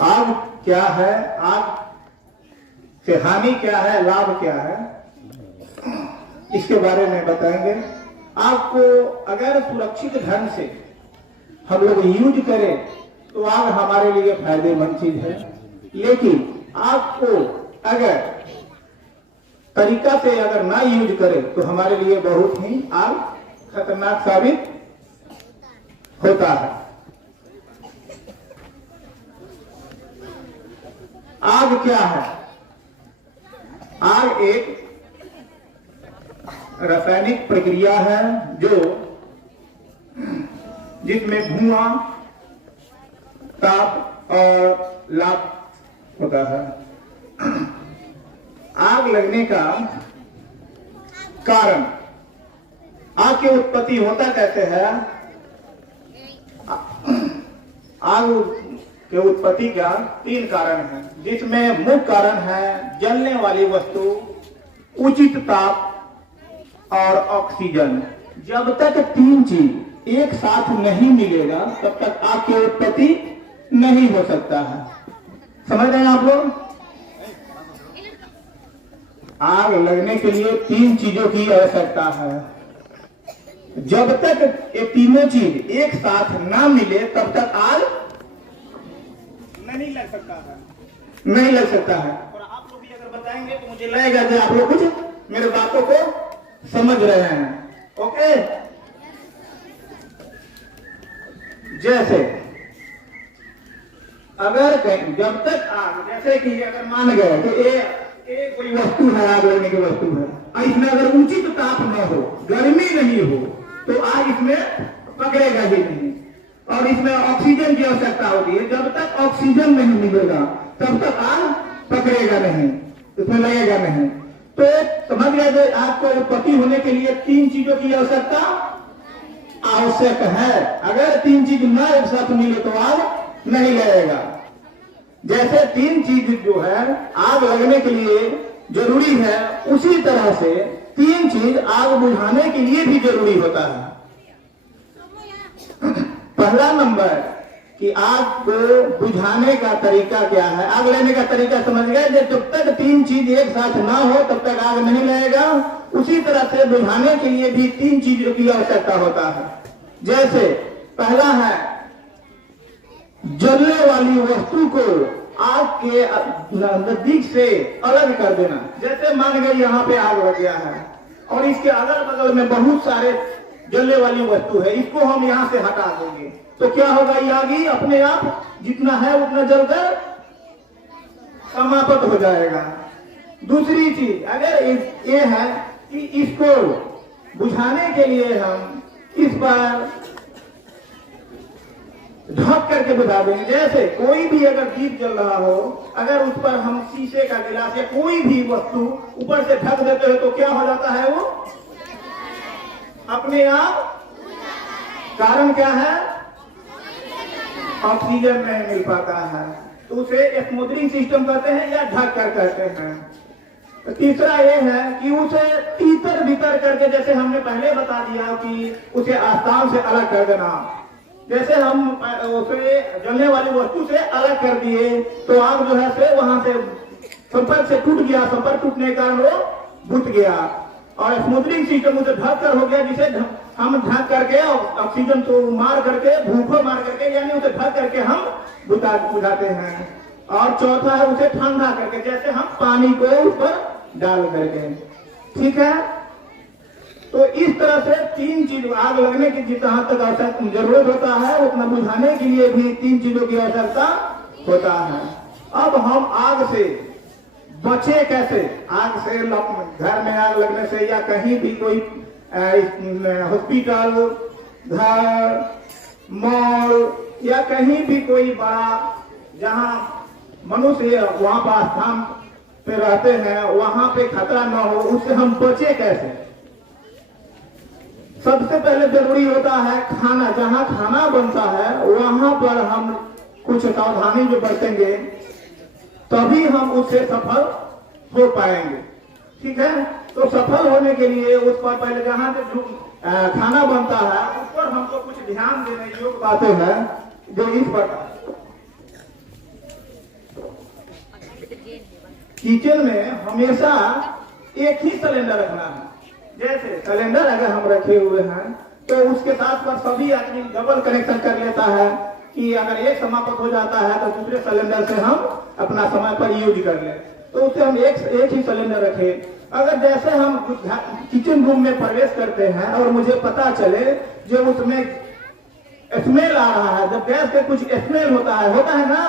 आग क्या है, आग से हानि क्या है, लाभ क्या है, इसके बारे में बताएंगे। आपको अगर सुरक्षित ढंग से हम लोग यूज करें तो आग हमारे लिए फायदेमंद चीज है, लेकिन आपको अगर तरीका से अगर ना यूज करें तो हमारे लिए बहुत ही आग खतरनाक साबित होता है। आग क्या है? आग एक रासायनिक प्रक्रिया है जो जिसमें धुआं, ताप और लाभ होता है। आग लगने का कारण, आग की उत्पत्ति होता कैसे है? आग के उत्पत्ति का 3 कारण है, जिसमें मुख्य कारण है जलने वाली वस्तु, उचित ताप और ऑक्सीजन। जब तक 3 चीज एक साथ नहीं मिलेगा तब तक आग की उत्पत्ति नहीं हो सकता है। समझ रहे हैं आप लोग? आग लगने के लिए 3 चीजों की आवश्यकता है। जब तक ये तीनों चीज एक साथ ना मिले तब तक आग नहीं लग सकता है, नहीं लग सकता है। और आप लोग भी अगर बताएंगे तो मुझे लगेगा कि आप लोग कुछ मेरे बातों को समझ रहे हैं। ओके, जैसे अगर जब तक आग, जैसे कि अगर मान गए तो ये कोई वस्तु है, आग लगने की वस्तु है, इसमें अगर उचित ताप न हो, गर्मी नहीं हो तो आग इसमें पकड़ेगा ही नहीं, और इसमें ऑक्सीजन की आवश्यकता होती है। जब तक ऑक्सीजन नहीं मिलेगा तब तक आग पकड़ेगा नहीं, इसमें लगेगा नहीं। तो समझ गए, आग को उत्पत्ति होने के लिए 3 चीजों की आवश्यकता आवश्यक है। अगर 3 चीज न एक साथ मिले तो आग नहीं लगेगा। जैसे 3 चीज जो है आग लगने के लिए जरूरी है, उसी तरह से 3 चीज आग बुझाने के लिए भी जरूरी होता है। पहला नंबर कि आग को बुझाने का तरीका क्या है। आग लगने का तरीका समझ गए? जब तक 3 चीज एक साथ ना हो तब तक आग नहीं लगेगा। उसी तरह से बुझाने के लिए भी 3 चीजों की आवश्यकता होता है। जैसे पहला है जलने वाली वस्तु को आग के नजदीक से अलग कर देना। जैसे मान गए यहाँ पे आग लग गया है और इसके अगल बगल में बहुत सारे जलने वाली वस्तु है, इसको हम यहाँ से हटा देंगे तो क्या होगा? ये आग अपने आप जितना है उतना जलकर समाप्त हो जाएगा। दूसरी चीज अगर ये है कि इसको बुझाने के लिए हम इस पर ढक करके बुझा देंगे। जैसे कोई भी अगर दीप जल रहा हो, अगर उस पर हम शीशे का गिलास या कोई भी वस्तु ऊपर से ढक देते हो तो क्या हो जाता है? वो अपने आप। कारण क्या है? ऑक्सीजन नहीं मिल पाता है, तो उसे स्मूथरिंग सिस्टम कहते हैं या ढक कर कहते हैं। तो तीसरा ये है कि उसे तीतर भीतर करके, जैसे हमने पहले बता दिया कि उसे आस्थान से अलग कर देना। जैसे हम उसे जलने वाली वस्तु से अलग कर दिए तो आग जो है से वहां से संपर्क से टूट गया, संपर्क टूटने के कारण वो बुझ गया। और स्मूथरिंग सिस्टम उसे ढक कर हो गया, जिसे हम ढक करके ऑक्सीजन को मार करके, भूखों मार करके, यानी उसे ढक करके हम बुझाते हैं। और चौथा है उसे ठंडा करके, जैसे हम पानी को उस पर डाल करके। ठीक है, तो इस तरह से 3 चीज आग लगने की जितना तक आवश्यकता जरूरत होता है उतना बुझाने के लिए भी 3 चीजों की आवश्यकता होता है। अब हम आग से बचे कैसे? आग से घर में आग लगने से या कहीं भी कोई हॉस्पिटल, घर, मॉल या कहीं भी कोई बड़ा जहां मनुष्य वहां पर स्थान पे रहते हैं, वहां पे खतरा न हो, उससे हम बचे कैसे? सबसे पहले जरूरी होता है खाना, जहां खाना बनता है वहां पर हम कुछ सावधानी जो बरतेंगे तभी हम उससे सफल हो पाएंगे। ठीक है, तो सफल होने के लिए उस पर पहले जहां से खाना बनता है उस पर हमको कुछ ध्यान देने योग्य बातें हैं जो इस प्रकार। किचन में हमेशा एक ही सिलेंडर रखना है। जैसे सिलेंडर अगर हम रखे हुए हैं तो उसके साथ पर सभी आदमी डबल कनेक्शन कर लेता है कि अगर एक समाप्त हो जाता है तो दूसरे सिलेंडर से हम अपना समय पर यूज कर ले। तो उससे हम एक ही सिलेंडर रखें। अगर जैसे हम किचन रूम में प्रवेश करते हैं और मुझे पता चले जो उसमें स्मेल आ रहा है, जब गैस पे कुछ स्मेल होता है ना,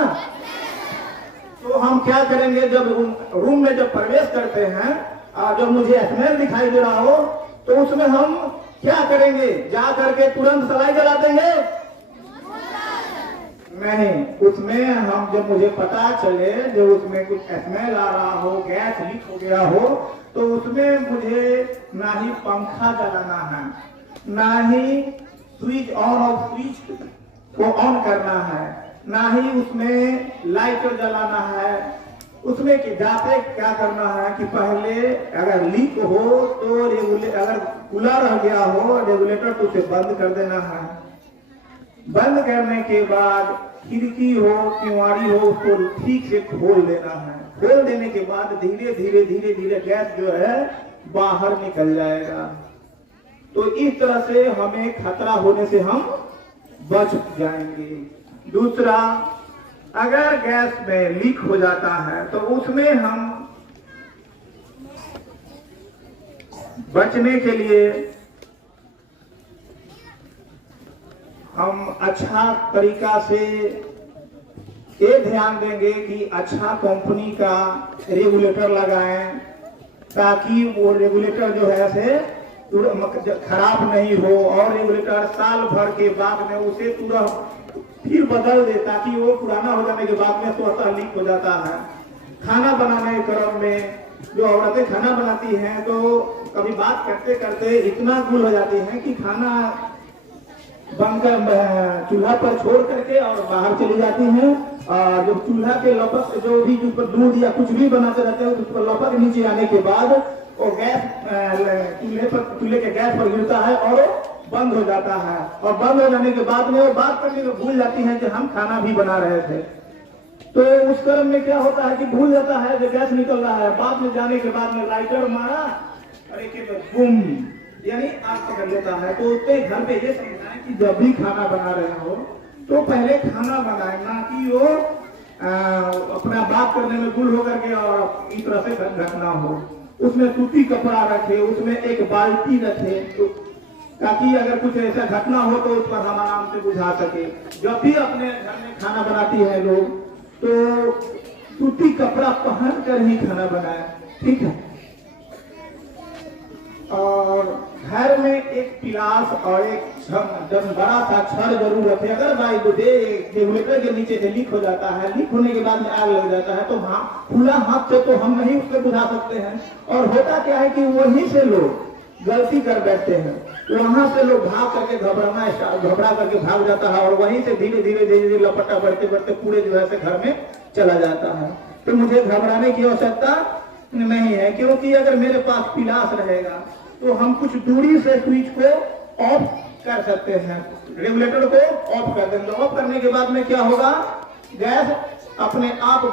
तो हम क्या करेंगे, जब रूम में जब प्रवेश करते हैं और जब मुझे स्मेल दिखाई दे रहा हो तो उसमें हम क्या करेंगे, जा करके तुरंत सलाई जला देंगे? नहीं, उसमें हम जब मुझे पता चले जो उसमें कुछ स्मेल आ रहा हो, गैस लीक हो गया हो, तो उसमें मुझे ना ही पंखा जलाना है, ना ही स्विच ऑन और स्विच को ऑन करना है, ना ही उसमें लाइटर जलाना है। उसमें कि जाते क्या करना है कि पहले अगर लीक हो तो अगर खुला रह गया हो रेगुलेटर तो उसे बंद कर देना है। बंद करने के बाद खिड़की हो किवाड़ी हो उसको ठीक से खोल देना है। खोल देने के बाद धीरे धीरे धीरे धीरे गैस जो है बाहर निकल जाएगा। तो इस तरह से हमें खतरा होने से हम बच जाएंगे। दूसरा, अगर गैस में लीक हो जाता है तो उसमें हम बचने के लिए हम अच्छा तरीका से ये ध्यान देंगे कि अच्छा कंपनी का रेगुलेटर लगाएं ताकि वो रेगुलेटर जो है से खराब नहीं हो और रेगुलेटर साल भर के बाद में उसे पूरा फिर बदल दे ताकि वो पुराना हो जाने के बाद में स्वतः लीक हो जाता है। खाना बनाने के क्रम में जो औरतें खाना बनाती हैं तो कभी बात करते करते इतना गुल हो जाती हैं कि खाना बनकर चूल्हा पर छोड़ करके और बाहर चली जाती हैं। और जो चूल्हा के लपक जो भी दूध या कुछ भी बनाते रहते हैं उस पर लपक नीचे आने के बाद वो गैस चूल्हे के गैस पर गिरता है और बंद हो जाता है। और बंद हो जाने के बाद में वो बात करने को भूल जाती है कि हम खाना भी बना रहे थे। तो उस क्रम में क्या होता है कि भूल जाता है जो गैस निकल रहा है। बाद में जाने के बाद में लाइटर मारा और एक बूम यानी आग पकड़ लेता है। तो उसके घर पे ये समझाएं कि जब भी खाना बना रहे हो तो पहले खाना बनाए, ना कि वो अपना बात करने में भूल होकर के और इस तरह से घटना हो। उसमें सूती कपड़ा रखे, उसमें एक बाल्टी रखे तो ताकि अगर कुछ ऐसा घटना हो तो उस पर हम आराम से बुझा सके। जब भी अपने घर में खाना बनाती है लोग तो सूती कपड़ा पहन कर ही खाना बनाए, ठीक है। और घर में एक पिलास और एक बड़ा सा छड़ जरूर रखे। अगर भाई रेगुलेटर के नीचे से लीक हो जाता है, लीक होने के बाद में आग लग जाता है तो हाँ खुला हाथ से तो हम नहीं उसको बुझा सकते हैं। और होता क्या है कि वहीं से लोग गलती कर बैठते हैं, वहां से लोग भाग करके घबरा करके भाग जाता है और वहीं से धीरे धीरे धीरे धीरे लपटा बढ़ते बढ़ते पूरे जो है से घर में चला जाता है। तो मुझे घबराने की आवश्यकता नहीं है, क्योंकि अगर मेरे पास पिलास रहेगा तो हम कुछ दूरी से स्विच को ऑफ कर सकते हैं, रेगुलेटर को ऑफ कर देंगे। ऑफ करने के बाद में क्या होगा, गैस अपने आप